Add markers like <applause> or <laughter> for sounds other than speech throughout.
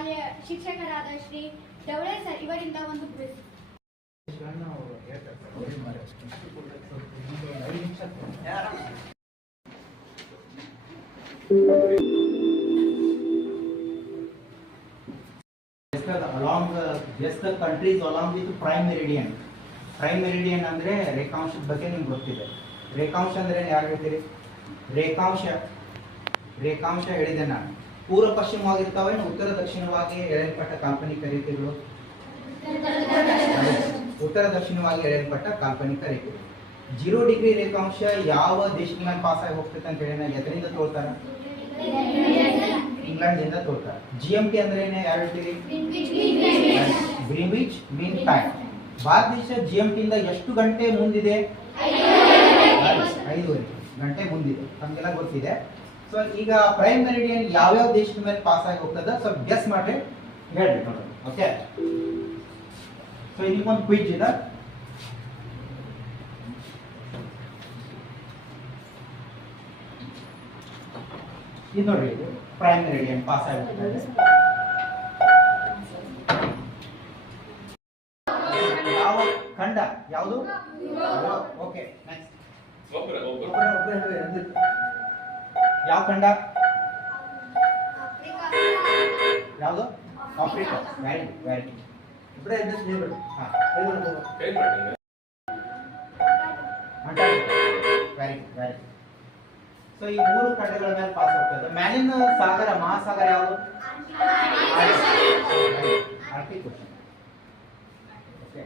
ಶಾಲೆಯ ಶಿಕ್ಷಕರಾದ ಶ್ರೀ ಡವಳೆ ಸರ್ ಇವರಿಂದ ಒಂದು along along the countries along with prime meridian. Prime meridian ಅಂದ್ರೆ ರೇಖಾಂಶದ ಬಗ್ಗೆ ನಿಮ್ಗೆ ಗೊತ್ತಿದೆ. ರೇಖಾಂಶ ಅಂದ್ರೆ ಯಾರು ಹೇಳ್ತೀರಿ? ರೇಖಾಂಶ. ರೇಖಾಂಶ ಹೇಳಿದೆ ನಾನು. ಪೂರ್ವ ಪಶ್ಚಿಮವಾಗಿರ್ತಾವೆ ಉತ್ತರ ದಕ್ಷಿಣವಾಗಿ ಎಳೆಯಲ್ಪಟ್ಟ ಕಾಲ್ಪನಿಕ ರೇಖೆಗಳು ಉತ್ತರ ದಕ್ಷಿಣವಾಗಿ ಎಳೆಯಲ್ಪಟ್ಟ ಕಾಲ್ಪನಿಕ ರೇಖೆಗಳು ಜೀರೋ ಡಿಗ್ರಿ ರೇಖಾಂಶ ಯಾವ ದೇಶದ ಮೇಲೆ ಪಾಸ್ ಆಗಿ ಹೋಗ್ತೈತೆ ಅಂತ ಹೇಳಿ ಎದರಿಂದ ತೋರ್ತಾರ? ಇಂಗ್ಲೆಂಡ್ ಇಂದ ತೋರ್ತಾರ. ಜಿ ಎಂ ಟಿ ಅಂದ್ರೆ ಏನೇ, ಯಾರು ಗ್ರೀನ್ವಿಚ್ ಮೀನ್ ಟೈಮ್ ಭಾರತ ದೇಶ ಜಿ ಎಂ ಟಿಯಿಂದ ಎಷ್ಟು ಗಂಟೆ ಮುಂದಿದೆ? ಐದೂವರೆ ಗಂಟೆ ಮುಂದಿದೆ. ನಮಗೆಲ್ಲ ಗೊತ್ತಿದೆ. ಸೊ ಈಗ ಪ್ರೈಮ್ ಮೆರಿಡಿಯನ್ ಯಾವ್ಯಾವ ದೇಶದ ಮೇಲೆ ಪಾಸ್ ಆಗಿ ಹೋಗ್ತದ? ಸ್ವಲ್ಪ ಗೆಸ್ ಮಾಡ್ರಿ. ಹೇಳ್ರಿ ನೋಡೋಣ ಓಕೆ ಸೊ ಒಂದು ಕ್ವಿಜ್ ಇದೆ. ಇದು ನೋಡ್ರಿ ಇದು ಪ್ರೈಮ್ ಮೆರಿಡಿಯನ್ ಪಾಸ್ ಆಗಿ ಹೋಗ್ತದೆ. ಯಾವ ಖಂಡ? ಯಾವುದು? ಓಕೆ ನೆಕ್ಸ್ಟ್ ಯಾವ ಖಂಡ? ಯಾವುದು? ಆಫ್ರಿಕಾ. ವೆರಿ ವೆರಿ ಇಬ್ಬರೇ ಅಡ್ಜಸ್ಟ್ ಮಾಡ್ಬೇಡಿ ಹಾ ವೆರಿ ವೆರಿ ಸೊ ಈ ಮೂರು ಖಂಡಗಳ ಮೇಲೆ ಪಾಸ್ ಹೋಗ್ತದೆ ಮ್ಯಾಲಿನ ಸಾಗರ ಮಹಾಸಾಗರ ಯಾವುದು? ಆರ್ಟಿಕ್ ಓಕೆ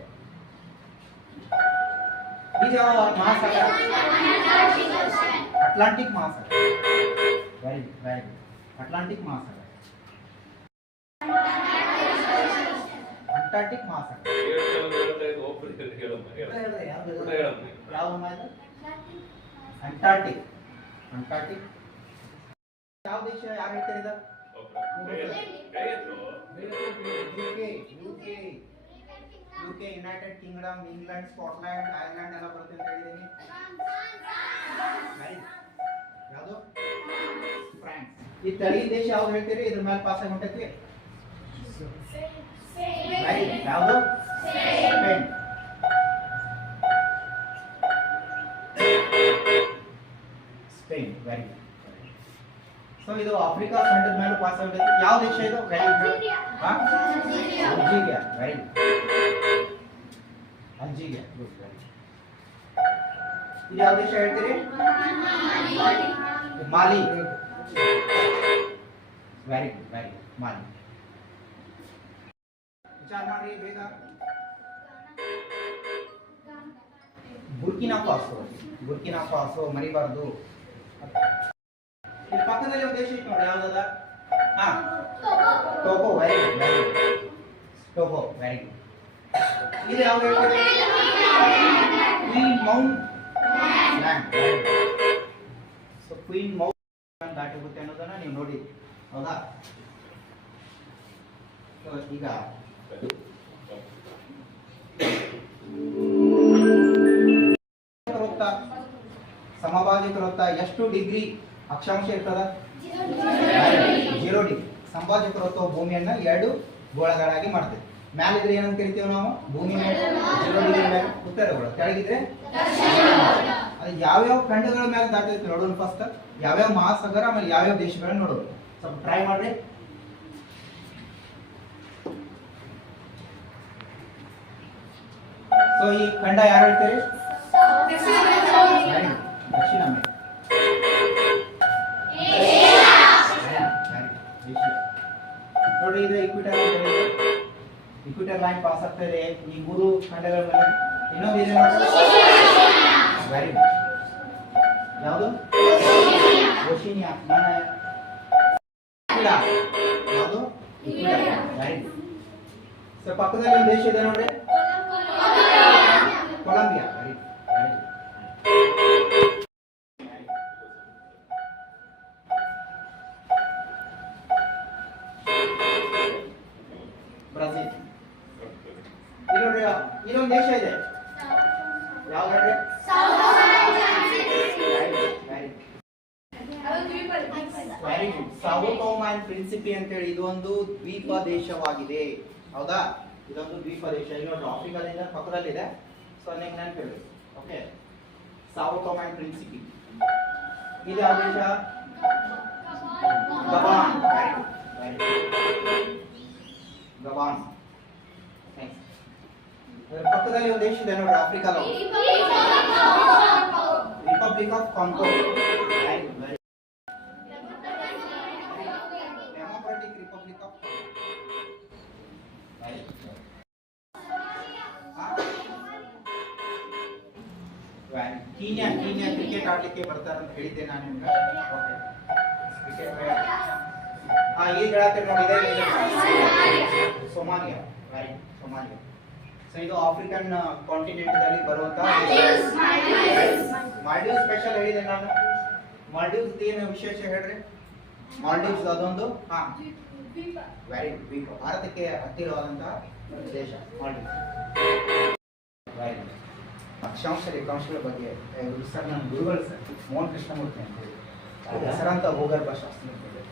ಇದು ಮಹಾಸಾಗರ. ಅಟ್ಲಾಂಟಿಕ್ ಮಹಾಸಾಗರ ವೆರಿ ವೆರಿ ಅಟ್ಲಾಂಟಿಕ್ ಮಹಾಸಾಗರ ಅಂಟಾರ್ಟಿಕ್ ಮಹಾಸಾಗರ ಇಬ್ಬರೇ ಹೇಳ್ರಿ ಯಾವ್ದು ಯಾವ ಇದು ಅಂಟಾರ್ಟಿಕ್ ಅಂಟಾರ್ಟಿಕ್ ಯಾವ ದೇಶ ಯಾರು ಹೇಳ್ತಾರೆ ಇದು UK UK UK United Kingdom England Scotland Ireland ಎಲ್ಲ ಬರುತ್ತೆ ಅಂತ ಹೇಳಿದ್ದೀನಿ. Right. ಯಾವುದು? ಫ್ರಾನ್ಸ್. ಈ ತಳಿ ದೇಶ ಯಾವ್ದು ಹೇಳ್ತೀರಿ? ಇದ್ರ ಮೇಲೆ ಪಾಸ್ ಆಗಿ ಹೊಂಟೈತಿ Right. ಯಾವುದು? ಸ್ಪೇನ್ ಸ್ಪೇನ್ ವೆರಿ ಸೊ ಇದು ಆಫ್ರಿಕಾ ಖಂಡದ ಮೇಲೆ ಪಾಸ್ ಆಗಬೇಕು ಯಾವ ದೇಶ ಇದು? Very Algeria very Algeria good very ಇದು ಯಾವ ದೇಶ ಹೇಳ್ತೀರಿ Mali very good very Mali ವಿಚಾರ ಮಾಡ್ರಿ ಬೇಗ ಬುರ್ಕಿನಾ ಫಾಸೋ ಬುರ್ಕಿನಾ ಫಾಸೋ ಮರಿಬಾರ್ದು ಇಲ್ಲಿ ಪಕ್ಕದಲ್ಲಿ ಒಂದು ದೇಶ ಇತ್ತು ನೋಡಿ ಯಾವ್ದದ ಹಾ Togo very good very good Togo very good ಇದು ಯಾವ್ದು ಹೇಳ್ತೀರಿ queen mount land so queen mount ದಾಟಿ ಅನ್ನೋದನ್ನ ನೀವು ನೋಡಿ ಹೌದಾ? ಈಗ ವೃತ್ತ ಸಮಭಾಜಕ ವೃತ್ತ ಎಷ್ಟು ಡಿಗ್ರಿ ಅಕ್ಷಾಂಶ ಇರ್ತದ? Zero degree. ಸಂಭಾಜಕ ವೃತ್ತವು ಭೂಮಿಯನ್ನ ಎರಡು ಗೋಳಗಳಾಗಿ ಮಾಡ್ತೇವೆ. ಮ್ಯಾಲಿದ್ರೆ ಏನಂತ ಕರಿತೀವಿ ನಾವು? ಭೂಮಿ ಮೇಲೆ ಜೀರೋ ಡಿಗ್ರಿ ಉತ್ತರ ಗೋಳ ಕೆಳಗಿದ್ರೆ? ಯಾವ್ಯಾವ ಖಂಡಗಳ ಮೇಲೆ ದಾಟೈತಿ ನೋಡೋಣ ಫಸ್ಟ್ ಯಾವ್ಯಾವ ಮಹಾಸಾಗರ ಆಮೇಲೆ ಯಾವ್ಯಾವ ದೇಶಗಳನ್ನ ನೋಡೋದು ಸ್ವಲ್ಪ ಟ್ರೈ ಮಾಡ್ರಿ. ಸೊ ಈ ಖಂಡ ಯಾರು ಹೇಳ್ತೀರಿ. ದಕ್ಷಿಣ ನೋಡಿ ಇದು ಇಕ್ವಿಟರ್ ಇಕ್ವಿಟರ್ ಲೈನ್ ಪಾಸ್ ಆಗ್ತಾ ಇದೆ. ಈ ಮೂರು ಖಂಡಗಳ ಮೇಲೆ. ಇನ್ನೊಂದು ವೆರಿ ಗುಡ್ ಯಾವುದು? ಓಶಿನಿಯಾ ಯಾವುದು? ವೆರಿ ಗುಡ್ ಸೊ ಪಕ್ಕದಲ್ಲಿ ಒಂದು ದೇಶ ಇದೆ ನೋಡಿ ಕೊಲಂಬಿಯಾ. ವೆರಿ ವೆರಿ ಬ್ರೆಜಿಲ್ ಇಲ್ಲಿ ನೋಡಿ ಇನ್ನೊಂದು ದೇಶ ಇದೆ. ಯಾವ್ದು very good Sao Tome and Principe ಅಂತ ಹೇಳಿ ಇದು ಒಂದು ದ್ವೀಪ ದೇಶವಾಗಿದೆ ಹೌದಾ? ಇದೊಂದು ದ್ವೀಪ ದೇಶ ಇನ್ನೊಂದು ಆಫ್ರಿಕಾದಿಂದ ಪಕ್ಕದಲ್ಲಿದೆ ಸೊ ನಿಮ್ಗೆ ನೆನಪಿರ್ಬೇಕು ಓಕೆ ಸಾವೋಟೋಮಾ ಅಂಡ್ ಪ್ರಿನ್ಸಿಪಿ. ಇದು ಯಾವ ದೇಶ? ಗಬಾನ್ ಗಬಾನ್ ಪಕ್ಕದಲ್ಲಿ ಒಂದು ದೇಶ ಇದೆ ನೋಡಿ ಆಫ್ರಿಕಾದ republic of Congo Kenya Kenya cricket ಆಡ್ಲಿಕ್ಕೆ ಬರ್ತಾರೆ ಅಂತ ಹೇಳಿದ್ದೆ ನಾನು ನಿಮ್ಗೆ ಓಕೆ ಕ್ರಿಕೆಟ್ ಹಾ ಈಗ ಹೇಳತ್ತೀರಿ ನೋಡಿ ಇದೇ ದೇಶ. ಸೊಮಾಲಿಯಾ. Right Somalia. ಸೊ ಇದು ಆಫ್ರಿಕನ್ ಕಾಂಟಿನೆಂಟ್ ದಲ್ಲಿ ಬರುವಂತ ಮಾಲ್ಡೀವ್ಸ್ ಸ್ಪೆಷಲ್ ಹೇಳಿದೆ ನಾನು. ಮಾಲ್ಡೀವ್ಸ್ ಏನು ವಿಶೇಷ ಹೇಳ್ರಿ? ಮಾಲ್ಡೀವ್ಸ್ ಅದೊಂದು? ಹಾ. ವೆರಿ ದ್ವೀಪ ಭಾರತಕ್ಕೆ ಹತ್ತಿರವಾದಂತಹ ದೇಶ ಮಾಲ್ಡೀವ್ಸ್ ವೆರಿ ಅಕ್ಷಾಂಶ ರೇಖಾಂಶಗಳ ಬಗ್ಗೆ ಸರ್ ನನ್ನ ಗುರುಗಳು ಸರ್ ಮೋಹನ್ ಕೃಷ್ಣಮೂರ್ತಿ ಅಂತ ಹೇಳಿ? ಹೆಸರಾಂತ ಭೂಗರ್ಭ ಶಾಸ್ತ್ರ ಅಂತ ಹೇಳಿ.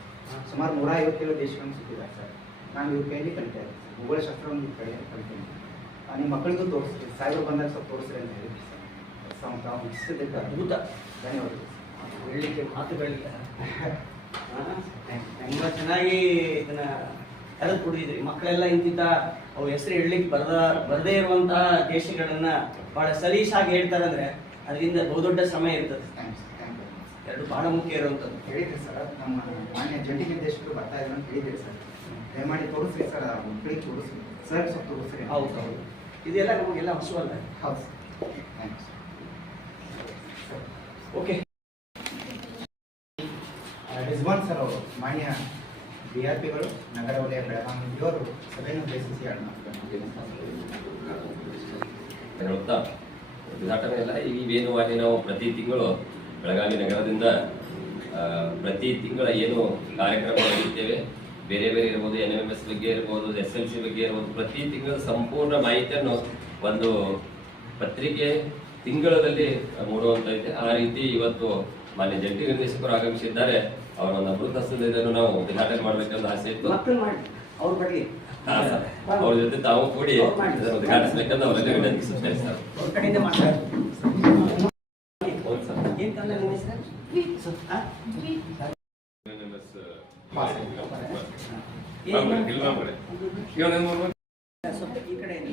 ಸುಮಾರು ನೂರ ಐವತ್ತೇಳು ದೇಶಗಳನ್ನು ಸುತ್ತಿದ್ದಾರೆ ಸರ್. ನಾನು ಇವ್ರ ಕೈಯಲ್ಲಿ ಕಲಿತಾ ಇದ್ದೆ ಸರ್. ಭೂಗೋಳಶಾಸ್ತ್ರವನ್ನು ಇವ್ರ ಕೈಯಲ್ಲಿ ಕಲಿತೀನಿ. ನಿಮ್ಮ ಮಕ್ಕಳಿಗೂ ತೋರಿಸ್ರಿ ಸಾಯಿಬರು ಬಂದಾಗ ಸ್ವಲ್ಪ ತೋರಿಸ್ರಿ ಅಂತ ಹೇಳಿ ಸರ್. ತಾವು ಅದ್ಭುತ. ಧನ್ಯವಾದಗಳು ಹೇಳಲಿಕ್ಕೆ ಮಾತುಗಳಿಲ್ಲ. <laughs> ತುಂಬ ಚೆನ್ನಾಗಿ ಇದನ್ನ ಕರೆದು ಕೊಡಿದ್ರಿ ಮಕ್ಕಳೆಲ್ಲ ಇಂತಿದ್ದ ಅವ್ರ ಹೆಸರು ಹೇಳಲಿಕ್ಕೆ ಬರದ ಬರದೇ ಇರುವಂತಹ ದೇಶಗಳನ್ನ ಬಹಳ ಸಲೀಸಾಗಿ ಹೇಳ್ತಾರೆ ಅಂದ್ರೆ ಅದರಿಂದ ಬಹುದೊಡ್ಡ ಸಮಯ ಇರ್ತದೆ. ಎರಡು ಬಹಳ ಮುಖ್ಯ ಇರುವಂಥದ್ದು. ಹೇಳಿದ್ರಿ ಸರ್ ನಮ್ಮ ಮಾನ್ಯ ಜಂಟಿ ನಿರ್ದೇಶಕರು ಬರ್ತಾ ಇದ್ರು ಅಂತ ಹೇಳಿದ್ರಿ ಸರ್. ದಯಮಾಡಿ ತೋರಿಸ್ರಿ ಸರ್ ಮಕ್ಕಳಿಗೆ ತೋರಿಸ್ರಿ. ಸರ್ ಸ್ವಲ್ಪ ತೋರಿಸ್ರಿ. ಹೌದು ಹೌದು. ಇದೆಲ್ಲ ನಮಗೆಲ್ಲ ಹಸುವಲ್ಲ ಹೌದು ಓಕೆ ರಿಜ್ವಾನ್ ಸರ್ ಅವರು ಮಾನ್ಯ ಬಿ ಆರ್ ಪಿಗಳು ನಗರ ವಲಯ ಬೆಳಗಾವಿಯವರು ಸಭೆಯನ್ನು ಉದ್ದೇಶಿಸಿ ಹೇಳುತ್ತಾ ಉದ್ಘಾಟನೆ ಎಲ್ಲ ಈ ವೇಣುವಾಗಿ ನಾವು ಪ್ರತಿ ತಿಂಗಳು ಬೆಳಗಾವಿ ನಗರದಿಂದ ಪ್ರತಿ ತಿಂಗಳ ಏನು ಕಾರ್ಯಕ್ರಮ ನಡೆಯುತ್ತೇವೆ, ಬೇರೆ ಬೇರೆ ಇರ್ಬೋದು ಎನ್ ಎಂ ಎಸ್ ಬಗ್ಗೆ ಇರ್ಬೋದು ಎಸ್ ಎಲ್ ಸಿ ಬಗ್ಗೆ ಇರ್ಬೋದು, ಪ್ರತಿ ತಿಂಗಳ ಸಂಪೂರ್ಣ ಮಾಹಿತಿಯನ್ನು ಒಂದು ಪತ್ರಿಕೆ ತಿಂಗಳಲ್ಲಿ ಮೂಡುವಂತೈತೆ ಆ ರೀತಿ ಇವತ್ತು ಮಾನ್ಯ ಜಂಟಿ ನಿರ್ದೇಶಕರು ಆಗಮಿಸಿದ್ದಾರೆ. ಅವರ ಒಂದು ಅಮೃತ ಹಸ್ತದಿಂದ ನಾವು ಉದ್ಘಾಟನೆ ಮಾಡಬೇಕೆಂದು ಆಸೆ ಇತ್ತು. ಅವ್ರ ಜೊತೆ ತಾವು ಕೂಡಿ ಉದ್ಘಾಟಿಸಬೇಕಂತ ಅವರಲ್ಲಿ ವಿನಂತಿಸುತ್ತೇನೆ ಸರ್. ಅವ್ರ ಕಡೆಯಿಂದ ಮಾತಾಡಿ ಹೌದು ಸರ್ ಏನ್ ತಂದ ನಿಮ್ಮ ಹೆಸರು ಹಾ? ಸ್ವಲ್ಪ ಈ ಕಡೆಯಿಂದ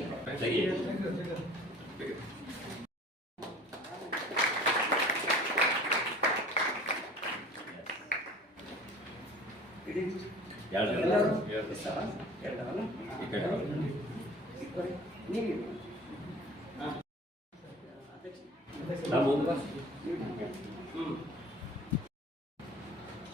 ಇಡಿ. ಎಲ್ಲರೂ ಎಷ್ಟವ? ಎರಡವಲ್ಲ? ಈ ಕಡೆ. ಇಬ್ಬರೇ? ನೀವು ಇಡಿ. ಹಾ. ಅಧ್ಯಕ್ಷ. ನಾವು ಮುಂದೆ ಬಾ. ನೀವು